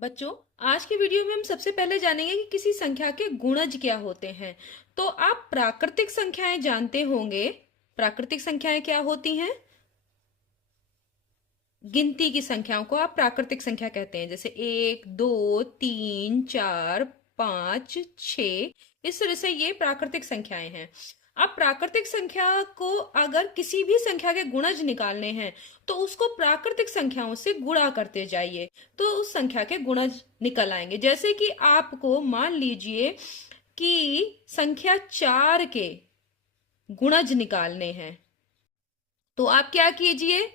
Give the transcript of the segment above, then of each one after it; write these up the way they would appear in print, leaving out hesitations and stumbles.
बच्चों, आज की वीडियो में हम सबसे पहले जानेंगे कि किसी संख्या के गुणज क्या होते हैं। तो आप प्राकृतिक संख्याएं जानते होंगे। प्राकृतिक संख्याएं क्या होती हैं? गिनती की संख्याओं को आप प्राकृतिक संख्या कहते हैं, जैसे 1, 2, 3, 4, 5, 6। इस तरह से ये प्राकृतिक संख्याएं हैं। अब प्राकृतिक संख्या को अगर किसी भी संख्या के गुणज निकालने हैं तो उसको प्राकृतिक संख्याओं से गुणा करते जाइए, तो उस संख्या के गुणज निकल आएंगे। जैसे कि आपको मान लीजिए कि संख्या 4 के गुणज निकालने हैं, तो आप क्या कीजिए,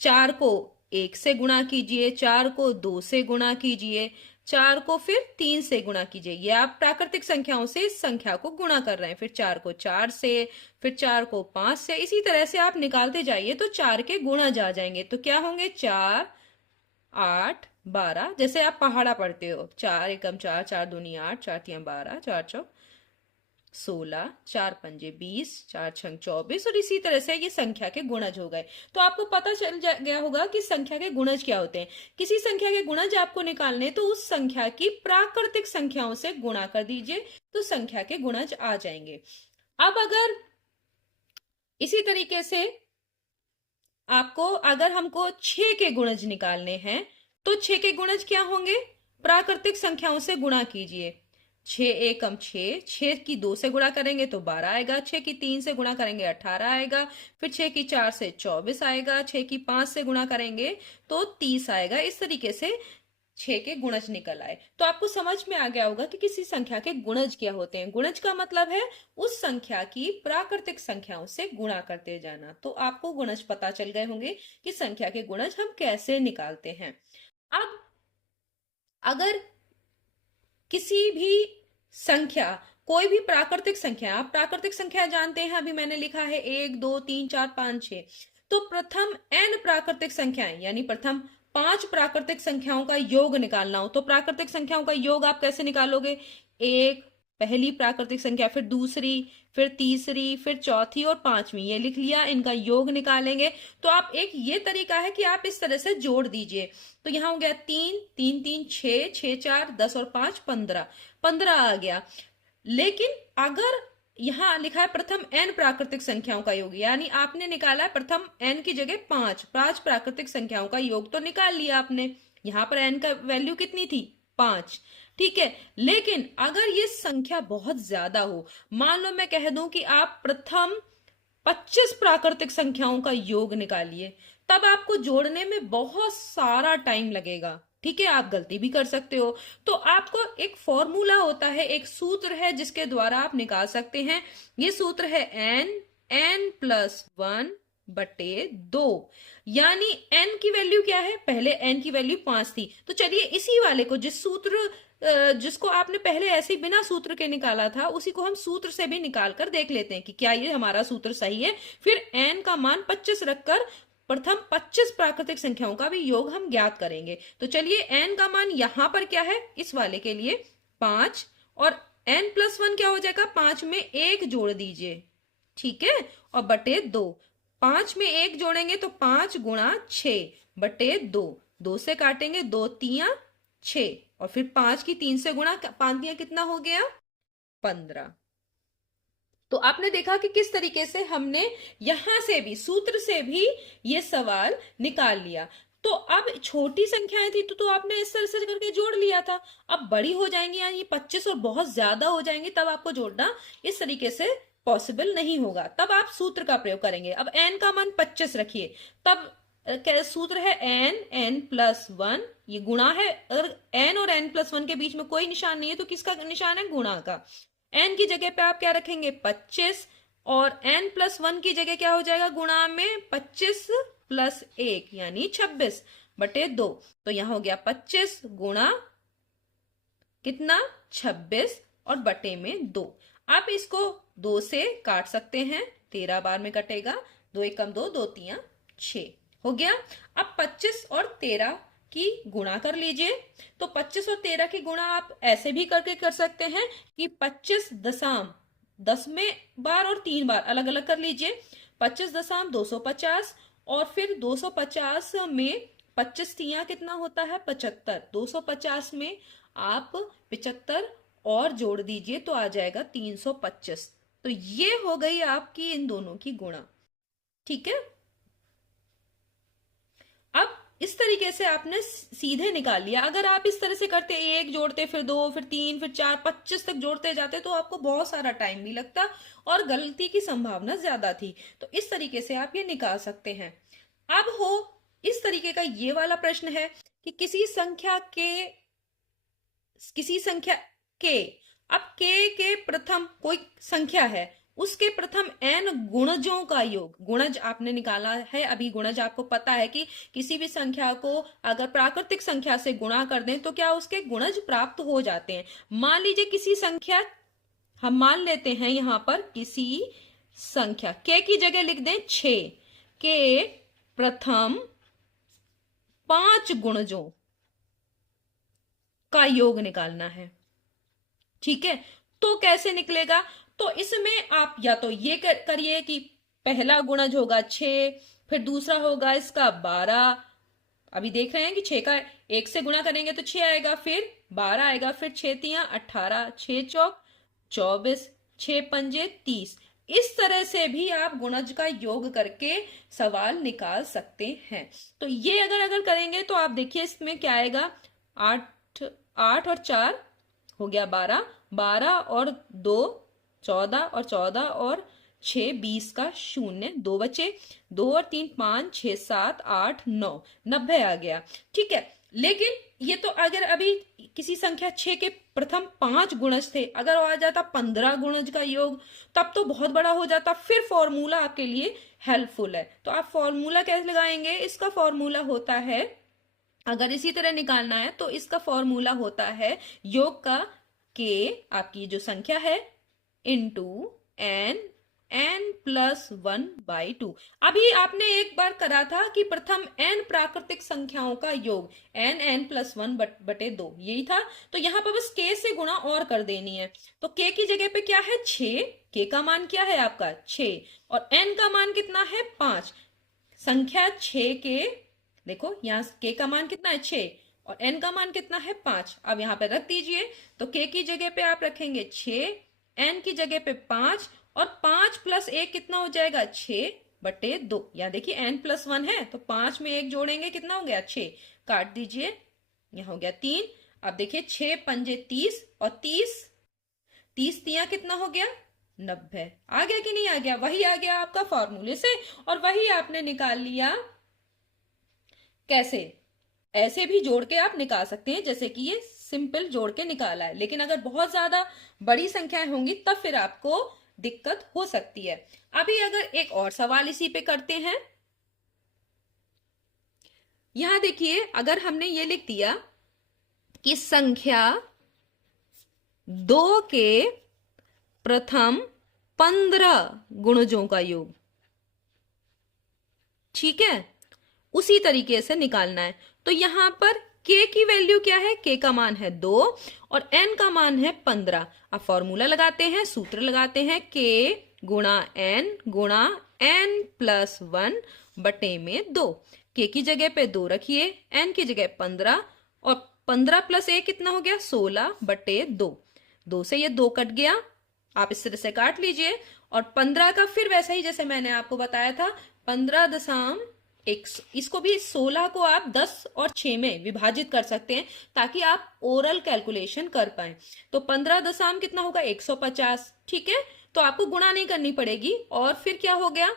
4 को 1 से गुणा कीजिए, 4 को 2 से गुणा कीजिए, 4 को फिर 3 से गुणा कीजिए। ये आप प्राकृतिक संख्याओं से इस संख्या को गुणा कर रहे हैं। फिर 4 को 4 से, फिर 4 को 5 से, इसी तरह से आप निकालते जाइए तो 4 के गुणज आ जाएंगे। तो क्या होंगे? 4, 8, 12। जैसे आप पहाड़ा पढ़ते हो, 4 एकम 4, 4 दूनी 8, 4 तियां 12, 4 चौक 16, 4 पंजे 20, 4 छंग 24, और इसी तरह से ये संख्या के गुणज हो गए। तो आपको पता चल गया होगा कि संख्या के गुणज क्या होते हैं। किसी संख्या के गुणज आपको निकालने, तो उस संख्या की प्राकृतिक संख्याओं से गुणा कर दीजिए, तो संख्या के गुणज आ जाएंगे। अब अगर इसी तरीके से आपको, अगर हमको 6 के गुणज निकालने हैं, तो 6 के गुणज क्या होंगे? प्राकृतिक संख्याओं से गुणा कीजिए। 6 एकम 6, 6 की 2 से गुणा करेंगे तो 12 आएगा, 6 की 3 से गुणा करेंगे 18 आएगा, फिर 6 की 4 से 24 आएगा, 6 की 5 से गुणा करेंगे तो 30 आएगा। इस तरीके से 6 के गुणज निकल आए। तो आपको समझ में आ गया होगा कि किसी संख्या के गुणज क्या होते हैं। गुणज का मतलब है उस संख्या की प्राकृतिक संख्याओं से गुणा करते जाना। तो आपको गुणज पता चल गए होंगे कि संख्या के गुणज हम कैसे निकालते हैं। अब अगर किसी भी संख्या, कोई भी प्राकृतिक संख्या, आप प्राकृतिक संख्या जानते हैं, अभी मैंने लिखा है 1, 2, 3, 4, 5, 6। तो प्रथम n प्राकृतिक संख्याएं, यानी प्रथम 5 प्राकृतिक संख्याओं का योग निकालना हो, तो प्राकृतिक संख्याओं का योग आप कैसे निकालोगे? एक पहली प्राकृतिक संख्या, फिर दूसरी, फिर तीसरी, फिर चौथी और पांचवी, ये लिख लिया, इनका योग निकालेंगे। तो आप, एक ये तरीका है कि आप इस तरह से जोड़ दीजिए। तो यहां हो गया 3, 3, 3, 6, 6, 4, 10 और 5, 15, 15 आ गया। लेकिन अगर यहां लिखा है प्रथम n प्राकृतिक संख्याओं का योग, यानी आपने निकाला है प्रथम n की जगह 5 प्राकृतिक संख्याओं का योग, तो निकाल लिया आपने। यहां पर n का वैल्यू कितनी थी? 5। ठीक है। लेकिन अगर ये संख्या बहुत ज्यादा हो, मान लो मैं कह दूं कि आप प्रथम 25 प्राकृतिक संख्याओं का योग निकालिए, तब आपको जोड़ने में बहुत सारा टाइम लगेगा। ठीक है, आप गलती भी कर सकते हो। तो आपको एक फॉर्मूला होता है, एक सूत्र है जिसके द्वारा आप निकाल सकते हैं। ये सूत्र है n+1 बटे 2। यानी n की वैल्यू क्या है? पहले n की वैल्यू 5 थी, तो चलिए इसी वाले को, जिसको आपने पहले ऐसे ही बिना सूत्र के निकाला था, उसी को हम सूत्र से भी निकाल कर देख लेते हैं कि क्या ये हमारा सूत्र सही है। फिर n का मान 25 रखकर प्रथम 25 प्राकृतिक संख्याओं का भी योग हम ज्ञात करेंगे। तो चलिए n का मान यहां पर क्या है, इस वाले के लिए 5, और n+1 क्या हो जाएगा? 5 में 1 जोड़ दीजिए, ठीक है, और बटे 2। 5 में 1 जोड़ेंगे तो 5 गुणा 6 बटे 2, 2 से काटेंगे, 2 तियां 6, और फिर 5 की 3 से गुणा, 5 तियां कितना हो गया? 15। तो आपने देखा कि किस तरीके से हमने यहां से भी, सूत्र से भी ये सवाल निकाल लिया। तो अब छोटी संख्याएं थी तो आपने इस तरह से करके जोड़ लिया था। अब बड़ी हो जाएंगी, यानी 25 और बहुत ज्यादा हो जाएंगी, तब आपको जोड़ना इस तरीके से पॉसिबल नहीं होगा। तब आप सूत्र का प्रयोग करेंगे। अब n का मान 25 रखिए, तब सूत्र है n+1, ये गुणा है। अगर n और n+1 के बीच में कोई निशान नहीं है तो किसका निशान है? गुणा का। n की जगह पे आप क्या रखेंगे? 25, और n+1 की जगह क्या हो जाएगा गुणा में? 25 + 1 यानी 26 बटे 2। तो यहां हो गया 25 गुणा कितना? 26, और बटे में 2। आप इसको 2 से काट सकते हैं, 13 बार में कटेगा। 2 एकम 2, 2 तियां 6 हो गया। अब 25 और 13 की गुणा कर लीजिए। तो 25 और 13 की गुणा आप ऐसे भी करके कर सकते हैं कि 25 दशम 10 में बार और 3 बार अलग अलग कर लीजिए। 25 दशम 250, और फिर 250 में 25 तिया कितना होता है 75, 250 में आप 75 और जोड़ दीजिए तो आ जाएगा 325। तो ये हो गई आपकी इन दोनों की गुणा। ठीक है, अब इस तरीके से आपने सीधे निकाल लिया। अगर आप इस तरह से करते, एक जोड़ते फिर दो फिर तीन फिर चार 25 तक जोड़ते जाते तो आपको बहुत सारा टाइम भी लगता और गलती की संभावना ज्यादा थी। तो इस तरीके से आप ये निकाल सकते हैं। अब हो इस तरीके का ये वाला प्रश्न है कि किसी संख्या के, अब के प्रथम कोई संख्या है, उसके प्रथम n गुणजों का योग, गुणज आपने निकाला है अभी। गुणज आपको पता है कि किसी भी संख्या को अगर प्राकृतिक संख्या से गुणा कर दें तो क्या उसके गुणज प्राप्त हो जाते हैं। मान लीजिए किसी संख्या, हम मान लेते हैं यहां पर किसी संख्या के की जगह लिख दें 6 के प्रथम 5 गुणजों का योग निकालना है। ठीक है, तो कैसे निकलेगा? तो इसमें आप या तो ये करिए कि पहला गुणज होगा 6, फिर दूसरा होगा इसका 12। अभी देख रहे हैं कि 6 का 1 से गुणा करेंगे तो 6 आएगा, फिर 12 आएगा, फिर 6 तिया 18, 6 चौक 24, 6 पंजे 30। इस तरह से भी आप गुणज का योग करके सवाल निकाल सकते हैं। तो ये अगर करेंगे तो आप देखिए इसमें क्या आएगा, 8 और 4 हो गया 12, 12 और 2 14, और 14 और 6 20 का शून्य, 2 बचे, 2 और 3 5 6 7 8 9, 90 आ गया। ठीक है, लेकिन ये तो अगर अभी किसी संख्या 6 के प्रथम 5 गुणज थे, अगर आ जाता 15 गुणज का योग तब तो बहुत बड़ा हो जाता। फिर फॉर्मूला आपके लिए हेल्पफुल है। तो आप फॉर्मूला कैसे लगाएंगे? इसका फॉर्मूला होता है, अगर इसी तरह निकालना है तो इसका फॉर्मूला होता है योग का के, आपकी जो संख्या है, इंटू n+1/2। अभी आपने एक बार करा था कि प्रथम n प्राकृतिक संख्याओं का योग n+1/2 यही था। तो यहां पर बस k से गुणा और कर देनी है। तो k की जगह पे क्या है 6, k का मान क्या है आपका 6, और n का मान कितना है 5। संख्या 6 के, देखो यहाँ k का मान कितना है 6 और n का मान कितना है 5। अब यहाँ पे रख दीजिए, तो k की जगह पे आप रखेंगे 6, n की जगह पे 5, और 5 + 1 कितना हो जाएगा 6/2। यहाँ देखिए n+1 है तो 5 में 1 जोड़ेंगे कितना हो गया 6, काट दीजिए, यहाँ हो गया 3। अब देखिए 6 पंजे 30 और 30 तिया कितना हो गया 90। आ गया कि नहीं आ गया? वही आ गया आपका फॉर्मूले से, और वही आपने निकाल लिया। कैसे? ऐसे भी जोड़ के आप निकाल सकते हैं जैसे कि ये सिंपल जोड़ के निकाला है। लेकिन अगर बहुत ज्यादा बड़ी संख्याएं होंगी तब फिर आपको दिक्कत हो सकती है। अभी अगर एक और सवाल इसी पे करते हैं, यहां देखिए अगर हमने ये लिख दिया कि संख्या 2 के प्रथम 15 गुणजों का योग, ठीक है, उसी तरीके से निकालना है। तो यहां पर k की वैल्यू क्या है? k का मान है 2 और n का मान है 15। अब फॉर्मूला लगाते हैं, सूत्र लगाते हैं, k गुणा n/1/2। k की जगह पे 2 रखिए, n की जगह 15, और 15 + 1 कितना हो गया 16/2। 2 से ये 2 कट गया, आप इस तरह से काट लीजिए। और 15 का फिर वैसा ही जैसे मैंने आपको बताया था 15.1, इसको भी 16 को आप 10 और 6 में विभाजित कर सकते हैं ताकि आप ओरल कैलकुलेशन कर पाए। तो 15 दशम कितना होगा 150। ठीक है, तो आपको गुणा नहीं करनी पड़ेगी। और फिर क्या हो गया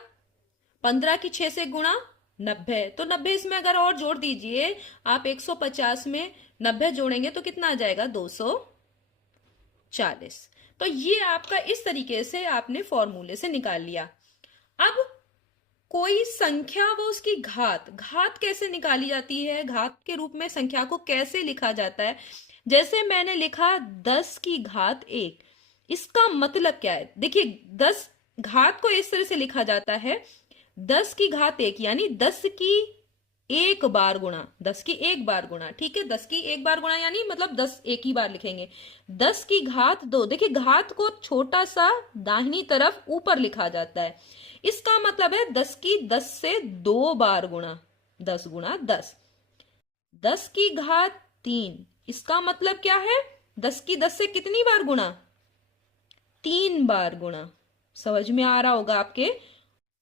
15 की 6 से गुणा 90, तो 90 इसमें अगर और जोड़ दीजिए आप, 150 में 90 जोड़ेंगे तो कितना आ जाएगा 240। तो ये आपका इस तरीके से आपने फॉर्मूले से निकाल लिया। अब कोई संख्या वो उसकी घात कैसे निकाली जाती है, घात के रूप में संख्या को कैसे लिखा जाता है। जैसे मैंने लिखा 10 की घात 1, इसका मतलब क्या है? देखिए 10 घात को इस तरह से लिखा जाता है 10 की घात 1 यानी 10 की 1 बार गुणा, 10 की 1 बार गुणा। ठीक है, 10 की 1 बार गुणा यानी मतलब 10 एक ही बार लिखेंगे। 10 की घात 2, देखिए घात को छोटा सा दाहिनी तरफ ऊपर लिखा जाता है, इसका मतलब है 10 की 10 से 2 बार गुणा, 10 गुणा 10। 10 की घात 3, इसका मतलब क्या है? 10 की 10 से कितनी बार गुणा? 3 बार गुणा। समझ में आ रहा होगा आपके?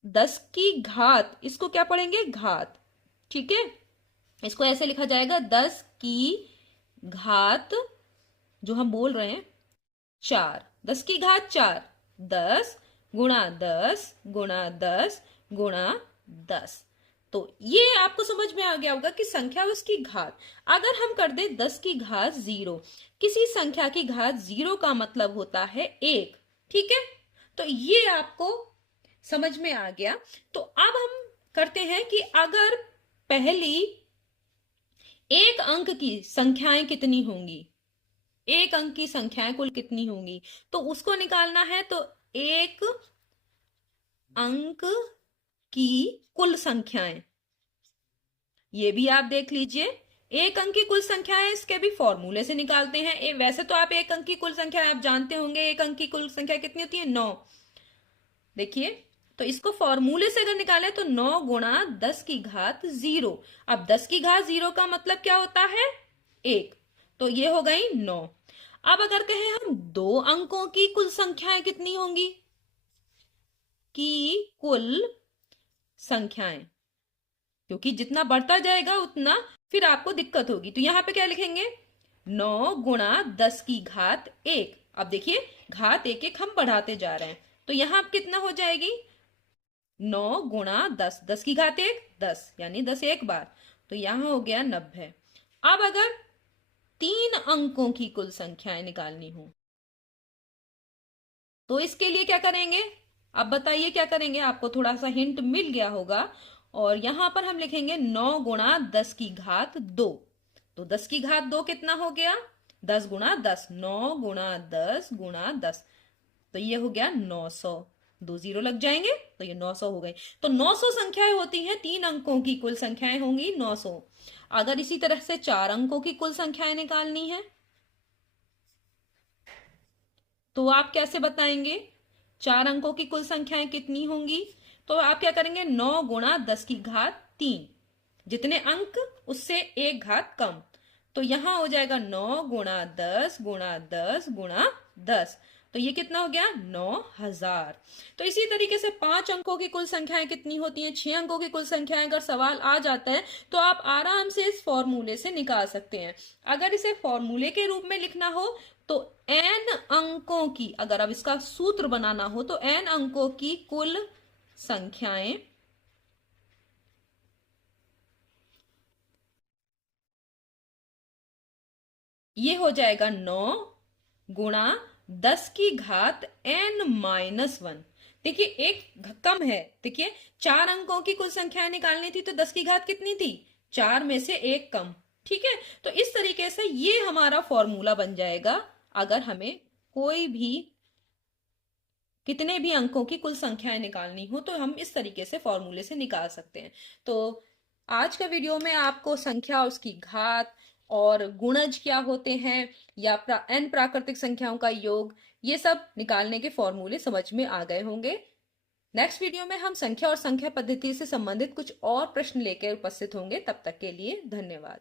10 की घात, इसको क्या पढ़ेंगे? घात। ठीक है, इसको ऐसे लिखा जाएगा 10 की घात, जो हम बोल रहे हैं 4, 10 की घात 4, 10 गुणा 10 गुणा 10 गुणा 10। तो ये आपको समझ में आ गया होगा कि संख्या उसकी घात। अगर हम कर दे 10 की घात 0, किसी संख्या की घात 0 का मतलब होता है 1। ठीक है, तो ये आपको समझ में आ गया। तो अब हम करते हैं कि अगर पहली एक अंक की संख्याएं कितनी होंगी, एक अंक की संख्याएं कुल कितनी होंगी, तो उसको निकालना है। तो एक अंक की कुल संख्याएं, ये भी आप देख लीजिए। एक अंक की कुल संख्याएं इसके भी फॉर्मूले से निकालते हैं। वैसे तो आप एक अंक की कुल संख्या आप जानते होंगे, एक अंक की कुल संख्या कितनी होती है? 9। देखिए, तो इसको फॉर्मूले से अगर निकाले तो 9 गुणा 10 की घात 0। अब 10 की घात 0 का मतलब क्या होता है? 1। तो ये हो गई 9। अब अगर कहें हम दो अंकों की कुल संख्याएं कितनी होंगी, की कुल संख्याएं, क्योंकि जितना बढ़ता जाएगा उतना फिर आपको दिक्कत होगी। तो यहां पे क्या लिखेंगे? 9 गुणा 10 की घात 1। अब देखिए, घात 1 1 हम बढ़ाते जा रहे हैं, तो यहां कितना हो जाएगी? 9 गुणा 10, 10 की घात 1 10, यानी 10 एक बार, तो यहां हो गया 90। अब अगर 3 अंकों की कुल संख्याएं निकालनी हो, तो इसके लिए क्या करेंगे? अब बताइए क्या करेंगे? आपको थोड़ा सा हिंट मिल गया होगा। और यहां पर हम लिखेंगे 9 गुणा 10 की घात 2। तो 10 की घात 2 कितना हो गया? 10 गुणा 10, 9 गुणा 10 गुणा 10, तो ये हो गया 900। 2 जीरो लग जाएंगे तो ये 900 हो गई। तो 900 संख्याएं होती हैं, 3 अंकों की कुल संख्याएं होंगी 900। अगर इसी तरह से 4 अंकों की कुल संख्याएं निकालनी है, तो आप कैसे बताएंगे 4 अंकों की कुल संख्याएं कितनी होंगी? तो आप क्या करेंगे? 9 गुणा 10 की घात 3, जितने अंक उससे एक घात कम, तो यहां हो जाएगा 9 गुणा 10 गुणा 10 गुणा 10, तो ये कितना हो गया? 9000। तो इसी तरीके से 5 अंकों की कुल संख्याएं कितनी होती हैं, 6 अंकों की कुल संख्याएं अगर सवाल आ जाता है तो आप आराम से इस फॉर्मूले से निकाल सकते हैं। अगर इसे फॉर्मूले के रूप में लिखना हो तो n अंकों की, अगर अब इसका सूत्र बनाना हो तो n अंकों की कुल संख्याएं ये हो जाएगा 9 गुणा 10 की घात n-1। देखिए, एक कम है। देखिए, 4 अंकों की कुल संख्याएं निकालनी थी तो 10 की घात कितनी थी? 4 में से एक कम। ठीक है, तो इस तरीके से ये हमारा फॉर्मूला बन जाएगा। अगर हमें कोई भी कितने भी अंकों की कुल संख्याएं निकालनी हो तो हम इस तरीके से फॉर्मूले से निकाल सकते हैं। तो आज के वीडियो में आपको संख्या और उसकी घात और गुणज क्या होते हैं, या n प्राकृतिक संख्याओं का योग, ये सब निकालने के फॉर्मूले समझ में आ गए होंगे। नेक्स्ट वीडियो में हम संख्या और संख्या पद्धति से संबंधित कुछ और प्रश्न लेकर उपस्थित होंगे। तब तक के लिए धन्यवाद।